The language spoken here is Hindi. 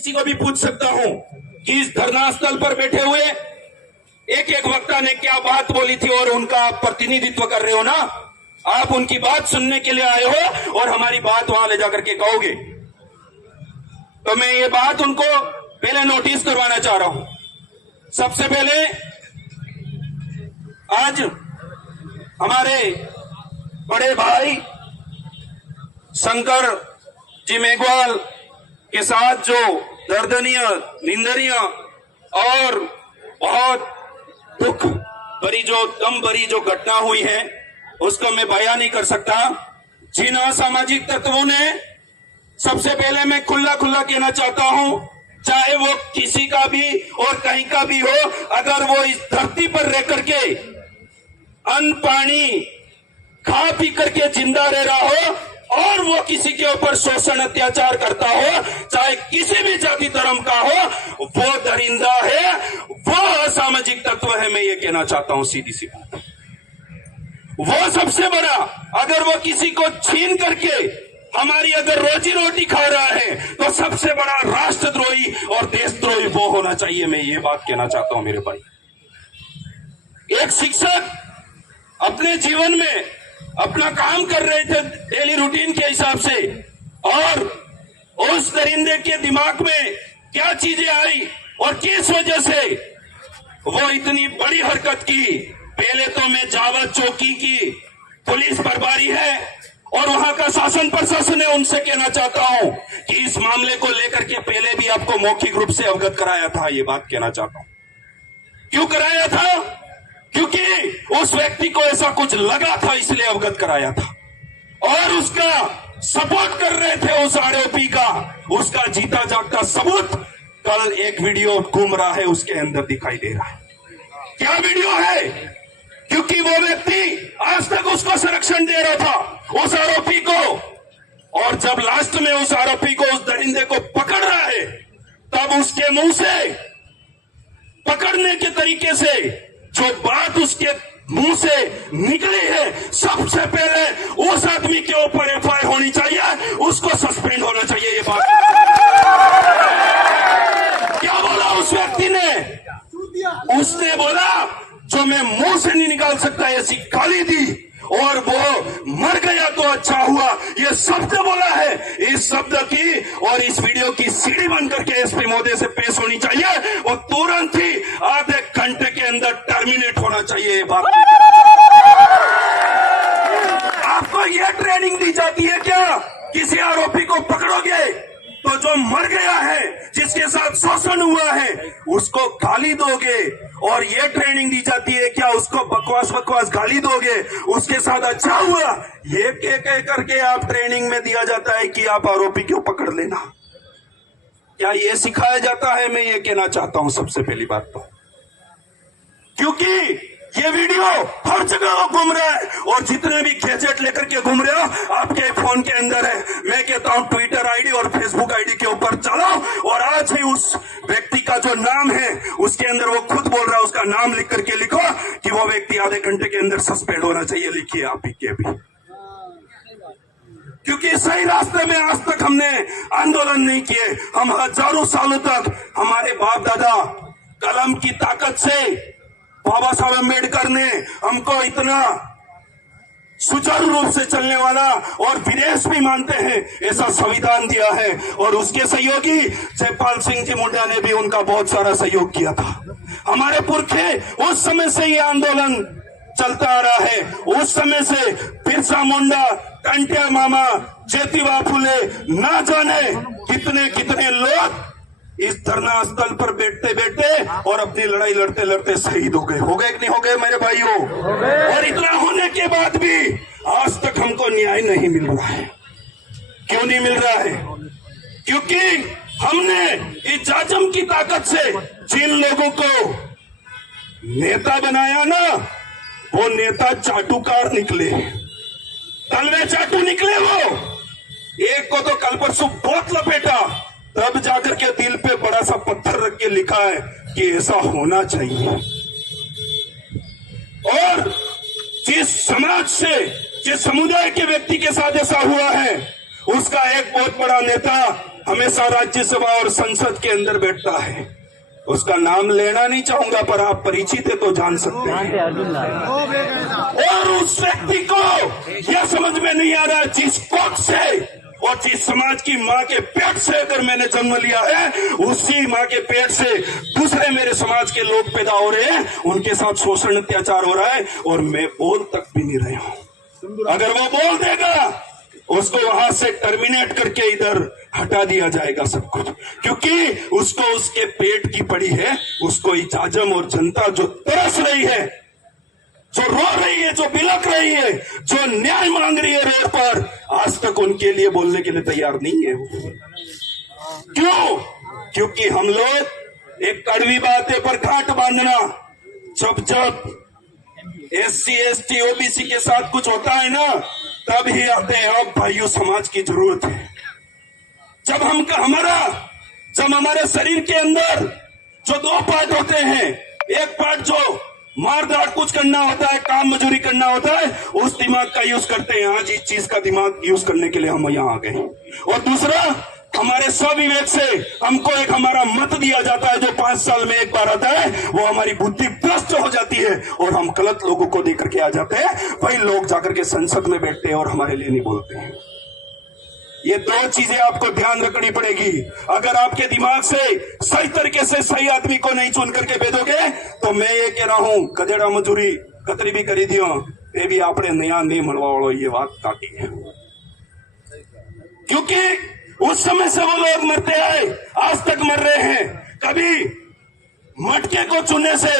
किसी को भी पूछ सकता हूं कि इस धरना स्थल पर बैठे हुए एक एक वक्ता ने क्या बात बोली थी और उनका आप प्रतिनिधित्व कर रहे हो ना। आप उनकी बात सुनने के लिए आए हो और हमारी बात वहां ले जाकर के कहोगे। तो मैं ये बात उनको पहले नोटिस करवाना चाह रहा हूं। सबसे पहले आज हमारे बड़े भाई शंकर जी मेघवाल के साथ जो दर्दनीय, निंदनीय और बहुत दुख भरी जो दम भरी जो घटना हुई है उसको मैं बयान नहीं कर सकता। जिन असामाजिक तत्वों ने, सबसे पहले मैं खुला खुला कहना चाहता हूं, चाहे वो किसी का भी और कहीं का भी हो, अगर वो इस धरती पर रह करके अन्न पानी खा पी करके जिंदा रह रहा हो और वो किसी के ऊपर शोषण अत्याचार करता हो, चाहे किसी भी जाति धर्म का हो, वो दरिंदा है, वो असामाजिक तत्व है। मैं ये कहना चाहता हूं सीधी सी बात। वो सबसे बड़ा, अगर वो किसी को छीन करके हमारी अगर रोजी रोटी खा रहा है तो सबसे बड़ा राष्ट्रद्रोही और देशद्रोही वो होना चाहिए। मैं ये बात कहना चाहता हूं मेरे भाई। एक शिक्षक अपने जीवन में अपना काम कर रहे थे डेली रूटीन के हिसाब से, और उस दरिंदे के दिमाग में क्या चीजें आई और किस वजह से वो इतनी बड़ी हरकत की। पहले तो मैं जावद चौकी की पुलिस बर्बारी है और वहां का शासन प्रशासन है, उनसे कहना चाहता हूं कि इस मामले को लेकर के पहले भी आपको मौखिक रूप से अवगत कराया था। ये बात कहना चाहता हूं। क्यों कराया था? क्योंकि उस व्यक्ति को ऐसा कुछ लगा था, इसलिए अवगत कराया था। और उसका सपोर्ट कर रहे थे उस आरोपी का, उसका जीता जागता सबूत कल एक वीडियो घूम रहा है, उसके अंदर दिखाई दे रहा है। क्या वीडियो है? क्योंकि वो व्यक्ति आज तक उसको संरक्षण दे रहा था, उस आरोपी को, और जब लास्ट में उस आरोपी को, उस दरिंदे को पकड़ रहा है, तब उसके मुंह से, पकड़ने के तरीके से जो बात उसके मुंह से निकली है, सबसे पहले उस आदमी के ऊपर एफआईआर होनी चाहिए, उसको सस्पेंड होना चाहिए। ये बात क्या बोला उस व्यक्ति ने? उसने बोला जो मैं मुंह से नहीं निकाल सकता, ऐसी गाली दी और वो मर गया तो अच्छा हुआ, ये शब्द बोला है। इस शब्द की और इस वीडियो की सीडी बन करके एसपी महोदय से पेश होनी चाहिए और तुरंत ही आधे घंटे के अंदर टर्मिनेट होना चाहिए। ये बात आपको यह ट्रेनिंग दी जाती है क्या? किसी आरोपी को पकड़ोगे तो जो मर गया है, जिसके साथ शोषण हुआ है, उसको गाली दोगे, और ये ट्रेनिंग दी जाती है क्या? उसको बकवास गाली दोगे, उसके साथ अच्छा हुआ, ये कह करके आप ट्रेनिंग में दिया जाता है कि आप आरोपी को पकड़ लेना। क्या ये सिखाया जाता है? मैं ये कहना चाहता हूं सबसे पहली बात तो, क्योंकि ये वीडियो हर जगह घूम रहा है और जितने भी गैजेट लेकर के घूम रहे हो आपके फोन के अंदर है। मैं कहता हूं ट्विटर आईडी और फेसबुक आईडी के ऊपर चलाओ और आज ही उस व्यक्ति का जो नाम है उसके अंदर, वो खुद बोल रहा है, उसका नाम लिख करके लिखो कि वो व्यक्ति आधे घंटे के अंदर सस्पेंड होना चाहिए। लिखिए आप के भी, क्योंकि सही रास्ते में आज तक हमने आंदोलन नहीं किए। हम हजारों सालों तक हमारे बाप दादा कलम की ताकत से, बाबा साहब अम्बेडकर ने हमको इतना सुचारू रूप से चलने वाला और विदेश भी मानते हैं ऐसा संविधान दिया है, और उसके सहयोगी जयपाल सिंह जी मुंडा ने भी उनका बहुत सारा सहयोग किया था। हमारे पुरखे उस समय से ये आंदोलन चलता आ रहा है, उस समय से बिरसा मुंडा, कंटिया मामा, ज्योतिबा फुले, ना जाने कितने कितने लोग इस धरना स्थल पर बैठते बैठते और अपनी लड़ाई लड़ते लड़ते शहीद हो गए कि नहीं हो गए मेरे भाइयों? और इतना होने के बाद भी आज तक हमको न्याय नहीं मिल रहा है। क्यों नहीं मिल रहा है? क्योंकि हमने इस जाजम की ताकत से जिन लोगों को नेता बनाया ना, वो नेता चाटुकार निकले, तलवे चाटू निकले। वो एक को तो कल परसों बहुत लपेटा, तब जाकर के दिल पे बड़ा सा पत्थर रख के लिखा है कि ऐसा होना चाहिए। और जिस समाज से, जिस समुदाय के व्यक्ति के साथ ऐसा हुआ है, उसका एक बहुत बड़ा नेता हमेशा राज्यसभा और संसद के अंदर बैठता है, उसका नाम लेना नहीं चाहूंगा, पर आप परिचित है तो जान सकते हैं। और उस व्यक्ति को यह समझ में नहीं आ रहा जिस कोख से और जिस समाज की मां के पेट से अगर मैंने जन्म लिया है, उसी मां के पेट से दूसरे मेरे समाज के लोग पैदा हो रहे हैं, उनके साथ शोषण अत्याचार हो रहा है और मैं बोल तक भी नहीं रहा हूं। अगर वो बोल देगा उसको वहां से टर्मिनेट करके इधर हटा दिया जाएगा सब कुछ, क्योंकि उसको उसके पेट की पड़ी है। उसको इजाजम और जनता जो तरस रही है, जो रो रही है, जो बिलक रही है, जो न्याय मांग रही है रोड पर, आज तक उनके लिए बोलने के लिए तैयार नहीं है। क्यों? क्योंकि हम लोग एक कड़वी बात है पर घाट बांधना, जब जब SC ST OBC के साथ कुछ होता है ना, तब ही आते हैं अब भाइयों समाज की जरूरत है। जब हमारे शरीर के अंदर जो 2 पार्ट होते हैं, एक पार्ट जो मार दाड़ कुछ करना होता है, काम मजूरी करना होता है, उस दिमाग का यूज करते हैं। आज इस चीज का दिमाग यूज करने के लिए हम यहाँ आ गए। और दूसरा, हमारे स्वविवेक से हमको एक हमारा मत दिया जाता है जो 5 साल में एक बार आता है, वो हमारी बुद्धि भ्रष्ट हो जाती है और हम गलत लोगों को देकर के आ जाते हैं। वही लोग जाकर के संसद में बैठते हैं और हमारे लिए नहीं बोलते हैं। ये 2 चीजें आपको ध्यान रखनी पड़ेगी। अगर आपके दिमाग से सही तरीके से सही आदमी को नहीं चुन करके भेजोगे तो मैं ये कह रहा हूं, गधेड़ा मजूरी कतरी भी करी दियो, ये भी आपने नया नहीं मनवाओ, ये बात काटी है। क्योंकि उस समय से वो लोग मरते आए, आज तक मर रहे हैं। कभी मटके को चुनने से